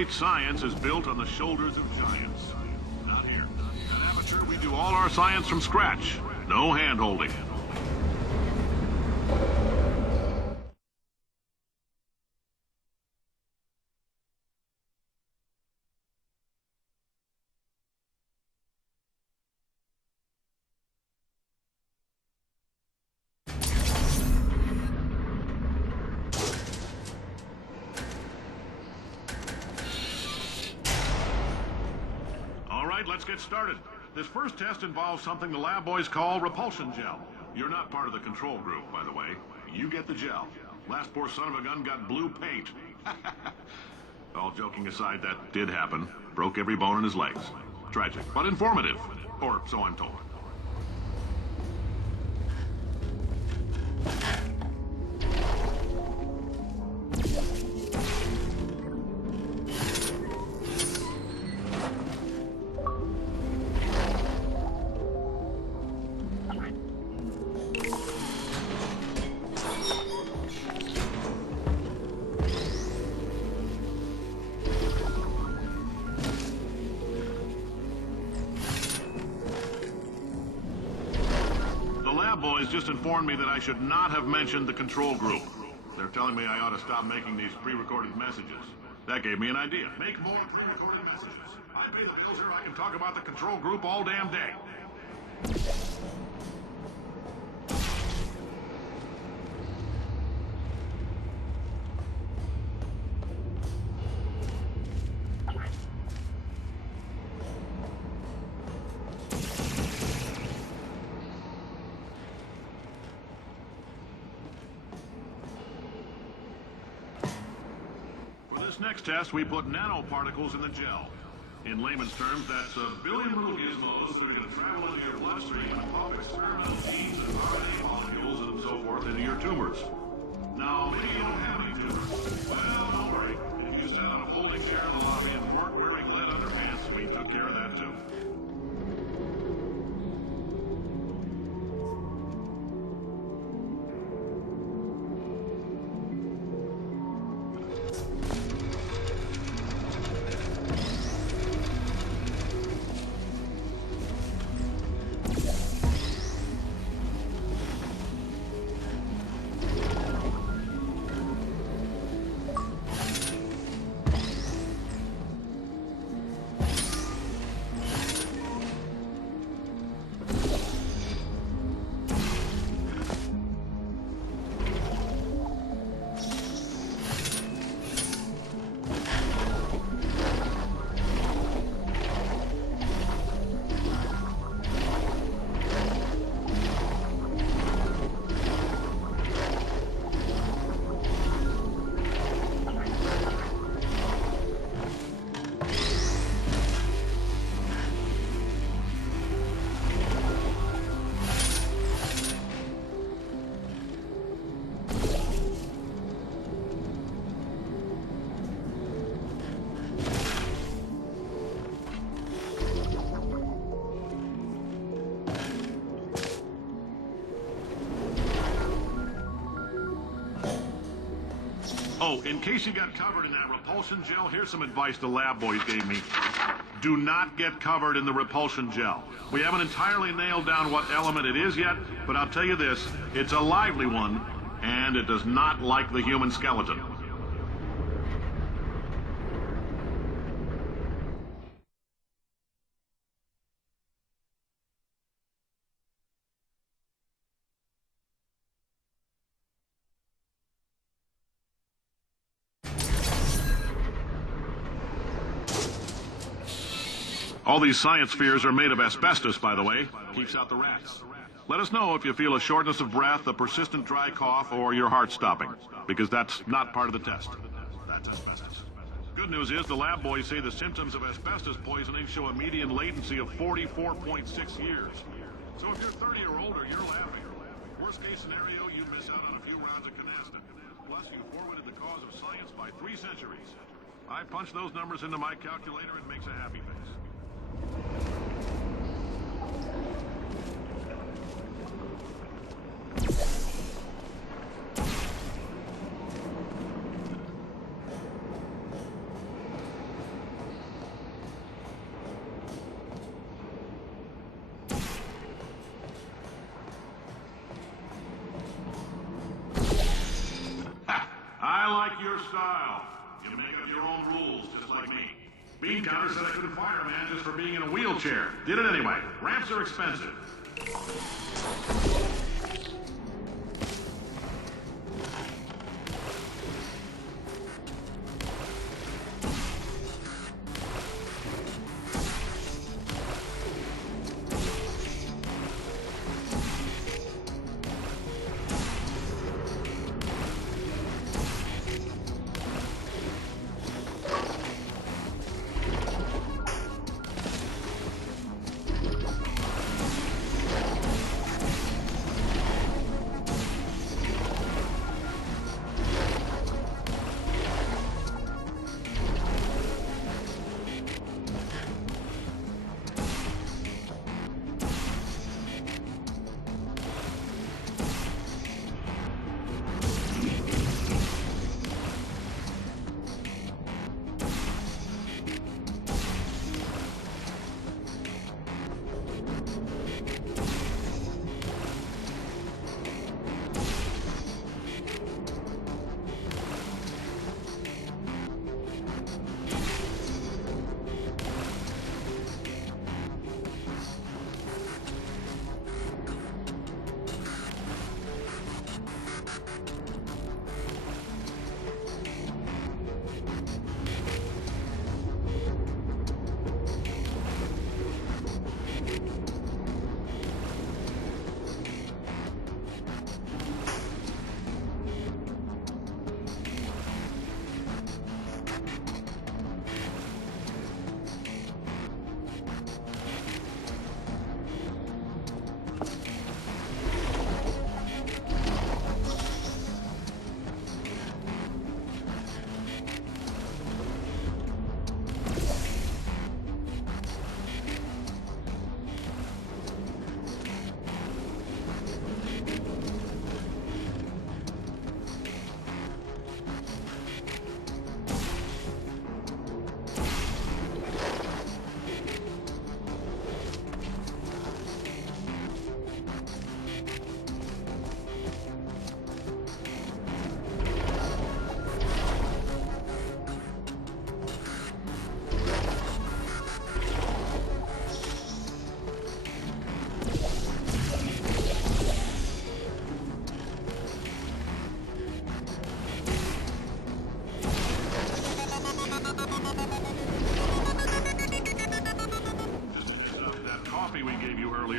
great science is built on the shoulders of giants. Not here. At Amateur, we do all our science from scratch. No hand-holding. Let's get started. This first test involves something the lab boys call repulsion gel. You're not part of the control group, by the way. You get the gel. Last poor son of a gun got blue paint. All joking aside, that did happen. Broke every bone in his legs. Tragic, but informative. Or so I'm told. Boys just informed me that I should not have mentioned the control group. They're telling me I ought to stop making these pre-recorded messages. That gave me an idea. Make more pre-recorded messages. I pay the bills here. I can talk about the control group all damn day. Next test, we put nanoparticles in the gel. In layman's terms, that's a billion little gizmos that are going to travel into your bloodstream and pump experimental genes and RNA molecules and so forth into your tumors. Now, maybe you don't have any tumors. Well, don't worry. If you sat on a folding chair in the lobby and weren't wearing lead underpants, we took care of that too. Oh, in case you got covered in that repulsion gel, here's some advice the lab boys gave me. Do not get covered in the repulsion gel. We haven't entirely nailed down what element it is yet, but I'll tell you this, it's a lively one, and it does not like the human skeleton. All these science spheres are made of asbestos, by the way. Keeps out the rats. Let us know if you feel a shortness of breath, a persistent dry cough, or your heart stopping, because that's not part of the test. That's asbestos. Good news is the lab boys say the symptoms of asbestos poisoning show a median latency of 44.6 years. So if you're 30 or older, you're laughing. Worst case scenario, you miss out on a few rounds of canasta. Plus, you forwarded the cause of science by 3 centuries. I punch those numbers into my calculator and makes a happy face. own rules, just like me. Bean Counter said I couldn't fire a man just for being in a wheelchair. Did it anyway. Ramps are expensive.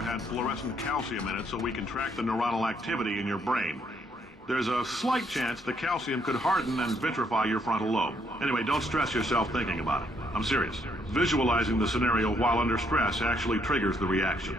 Had fluorescent calcium in it so we can track the neuronal activity in your brain. There's a slight chance the calcium could harden and vitrify your frontal lobe. Anyway, don't stress yourself thinking about it. I'm serious. Visualizing the scenario while under stress actually triggers the reaction.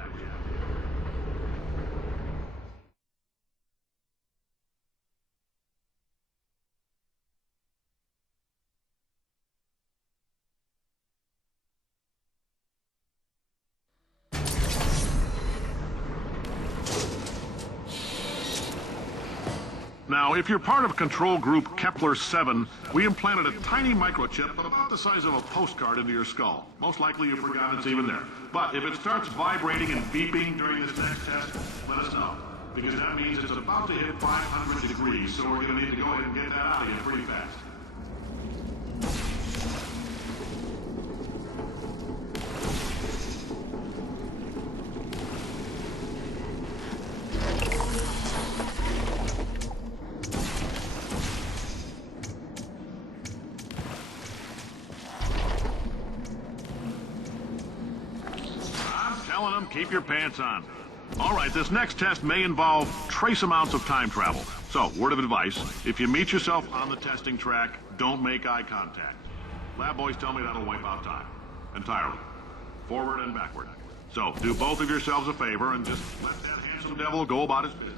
Now, if you're part of control group Kepler-7, we implanted a tiny microchip about the size of a postcard into your skull. Most likely you've forgotten it's even there. But if it starts vibrating and beeping during this next test, let us know. Because that means it's about to hit 500 degrees, so we're going to need to go ahead and get that out of you pretty fast. Keep your pants on. All right, this next test may involve trace amounts of time travel. So, word of advice, if you meet yourself on the testing track, don't make eye contact. Lab boys tell me that'll wipe out time. Entirely. Forward and backward. So, do both of yourselves a favor and just let that handsome devil go about his business.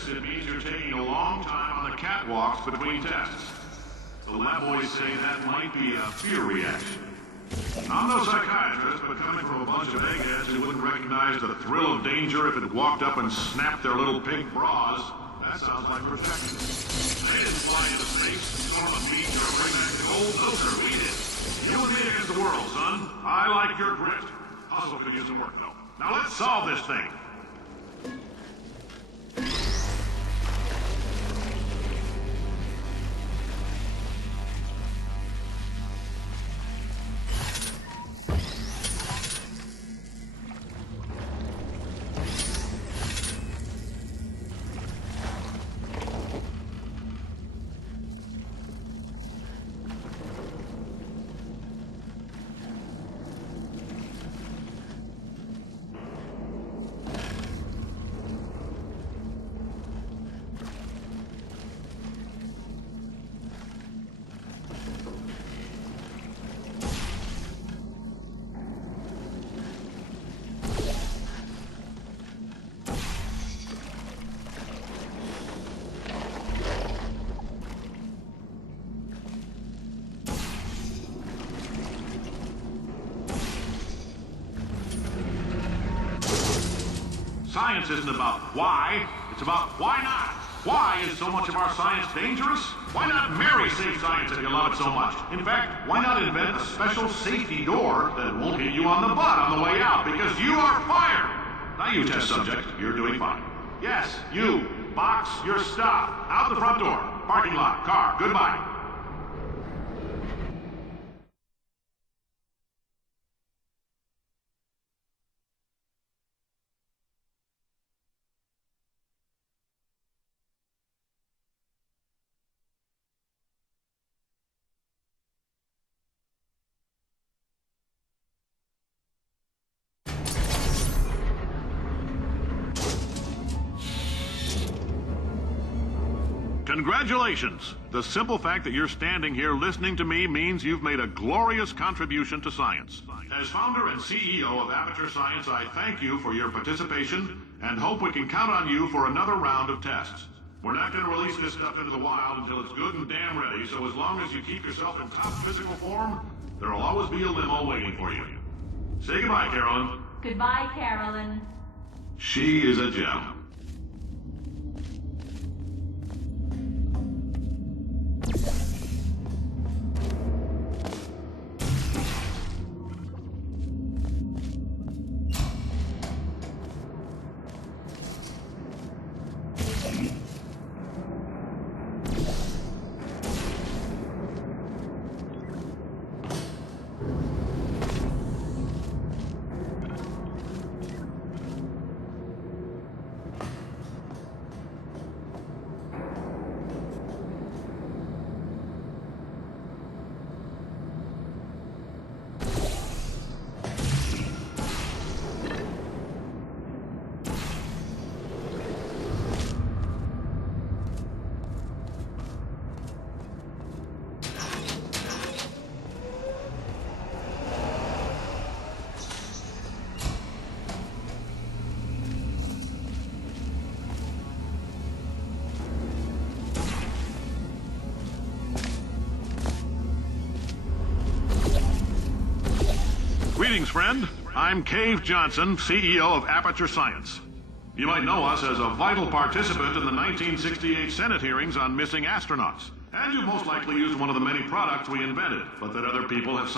this, it means you're taking a long time on the catwalks between tests. The lab boys say that might be a fear reaction. I'm no psychiatrist, but coming from a bunch of eggheads who wouldn't recognize the thrill of danger if it walked up and snapped their little pink bras, that sounds like protection. They didn't fly into space, storm a beach, or bring back the gold. No, sir, we did. You and me against the world, son. I like your grit. Hustle could use some work, though. Now let's solve this thing. Science isn't about why, it's about why not. Why is so much of our science dangerous? Why not marry safe science if you love it so much? In fact, why not invent a special safety door that won't hit you on the butt on the way out, because you are fired. Now you test subject, you're doing fine. Yes, you, box your stuff. Out the front door, parking lot, car, goodbye. Congratulations! The simple fact that you're standing here listening to me means you've made a glorious contribution to science. As founder and CEO of Aperture Science, I thank you for your participation and hope we can count on you for another round of tests. We're not going to release this stuff into the wild until it's good and damn ready, so as long as you keep yourself in top physical form, there'll always be a limo waiting for you. Say goodbye, Carolyn. Goodbye, Carolyn. She is a gem. Greetings, friend. I'm Cave Johnson, CEO of Aperture Science. You might know us as a vital participant in the 1968 Senate hearings on missing astronauts. And you most likely used one of the many products we invented, but that other people have